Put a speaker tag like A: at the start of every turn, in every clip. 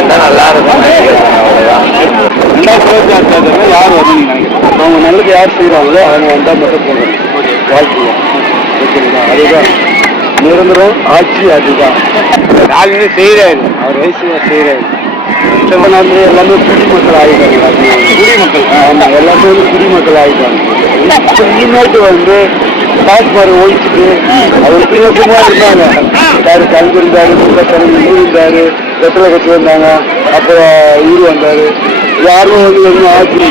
A: வந்தா நல்லா இருக்கும் நினைக்கிறேன்.
B: ரெண்டாயிரத்தி இருபத்தி ஆறு தேர்தலில் யார் வரணும் நீங்க நினைக்கிறீங்க? அவங்க நல்லது யார் செய்கிறாங்களோ அவங்க வந்தால் மட்டும் போதும். வாழ்க்கையில். ஓகேங்களா? அதுதான். நிரந்தரம் ஆட்சி அதுதான். ஆளுமே செய்கிறாரு அவர் வயசுல செய்கிறாரு தமிழ்நாட்டில் எல்லாமே குடிமக்கள் ஆகிட்டாங்க குடிமக்கள் ஆமாம் எல்லாமே வந்து குடிமக்கள் ஆகிட்டாங்க இனிமேட்டு வந்து டாஸ்மார் ஒழிச்சிட்டு அவர் பின்னசுமா இருந்தாங்க. யாரு கல்வி இருந்தாரு இருந்தாரு வெத்தலை கட்சி வந்தாங்க. அப்புறம் இவரு வந்தாரு. யாரும் வந்து எதுவும் ஆட்சி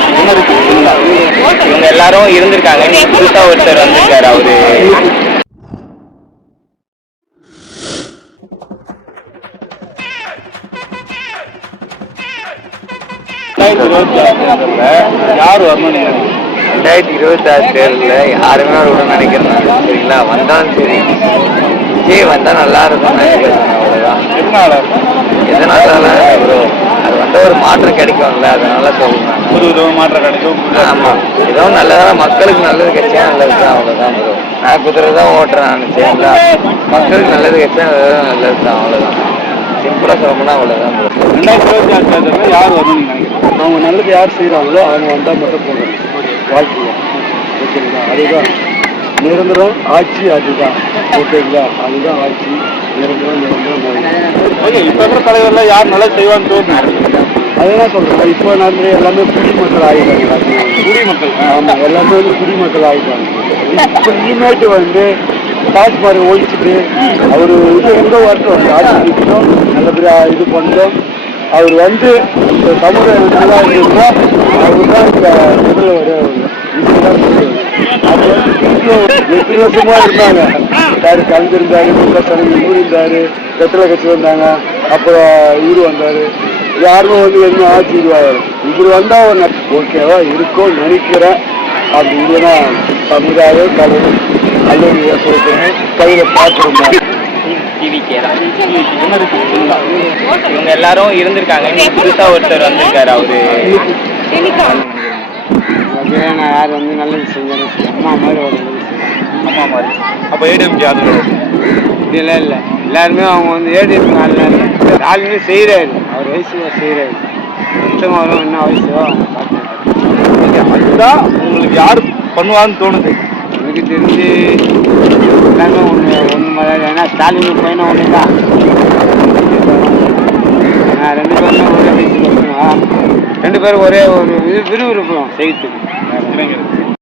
A: இவங்க எல்லாரும் இருந்திருக்காங்க. புதுசா ஒருத்தர் வந்திருக்காரு அவரு.
B: ரெண்டாயிரத்தி இருபத்தி ஆறு தேர்தலில் யார் வரணும் நீங்க
A: ரெண்டாயிரத்தி இருபத்தி ஆறு தேர்தலில் யாருமே விட நினைக்கிறேன் நான். சரிங்களா? வந்தாலும் சரி. விஜய் வந்தா நல்லா இருக்கும் நினைக்கிறேன். அவ்வளவுதான்
B: எதனால
A: எதனால ப்ரோ அது வந்து ஒரு மாற்றம் கிடைக்கும்ல அதனால சொல்றேன்
B: புது விதமாக மாற்றம் கிடைக்கும்.
A: ஆமா. ஏதோ நல்லதா மக்களுக்கு நல்லது கிடைச்சா நல்லது தான் அவ்வளவுதான் ப்ரோ நான் குதிரை தான் ஓட்டுறேன் நான் சரிங்களா மக்களுக்கு நல்லது கிடைச்சா நல்லது தான் அவ்வளவுதான். சிம்பிளா சொல்லணும்னா அவ்வளவுதான் ப்ரோ
B: ரெண்டாயிரத்தி இருபத்தி ஆறு தேர்தலில் யார் வரணும் நீங்க நினைக்கிறீங்க? அவங்க நல்லது யார் செய்கிறாங்களோ அவங்க வந்தால் மட்டும் போதும். வாழ்க்கையில். ஓகேங்களா? அதுதான். நிரந்தரம் ஆட்சி அதுதான். ஓகேங்களா? அதுதான் ஆட்சி. நிரந்தரம் நிரந்தரம் ஓகே இப்போ இருக்கிற தலைவரில் யார் நல்லா செய்வான்னு தோணுது அதுதான் சொல்கிறேன் இப்போ நடந்த எல்லாமே குடிமக்கள் ஆகிட்டாங்க குடிமக்கள் ஆமாம் எல்லாமே வந்து குடிமக்கள் ஆகிட்டாங்க இப்போ இனிமேட்டு வந்து டாஸ்மார் ஒழிச்சிட்டு அவர் இது எங்க வரட்டும். ஆட்சி நிற்கணும் நல்லபடியாக இது பண்ணணும் அவர் வந்து இந்த சமுதாயம் நல்லா இருக்குன்னா அவர் தான் இந்த இதில் வர எட்டு வருஷமா இருந்தாங்க. யாரு இருந்தாரு முகத்தரங்க இவரு இருந்தாரு வெத்தலை கட்சி வந்தாங்க அப்புறம் இவரு வந்தாரு. யாருமே வந்து என்ன ஆட்சி இதுவாக இவர் வந்தா ஒரு ந- ஓகேவா இருக்கும் நினைக்கிறேன். அப்படி இல்லைன்னா சமுதாயம் தலைவர் அல்லது சொல்றேன் கையில் பார்த்துருந்தேன்
A: இவங்க எல்லாரும் இருந்திருக்காங்க. இன்னைக்கு புதுசா ஒருத்தர் வந்திருக்காரு அவரு.
B: நான் யார் வந்து நல்லது செஞ்சாலும் அம்மா மாதிரி ஒரு
A: அம்மா மாதிரி.
B: அப்போ ஏடிஎம்கே அது இதெல்லாம் இல்லை எல்லாருமே அவங்க வந்து ஏடிஎம் ஆளுநர் ஆளுமே செய்கிறாரு செய்கிறாரு மொத்தமாக வரும் என்ன வயசோ அவங்க பார்த்துருக்காரு
C: அதுதான் உங்களுக்கு யார் பண்ணுவான்னு தோணுது.
B: எனக்கு தெரிஞ்சு எல்லாமே ஒன்று ஒன்று மாதிரி ஏன்னா ஸ்டாலின் பையனும் ஒன்று தான். ரெண்டு பேருமே ஒரே ரெண்டு பேரும் ஒரே ஒரு விறு- விறுவிறுப்பு செய்யறதுக்கு.
C: இளைஞர்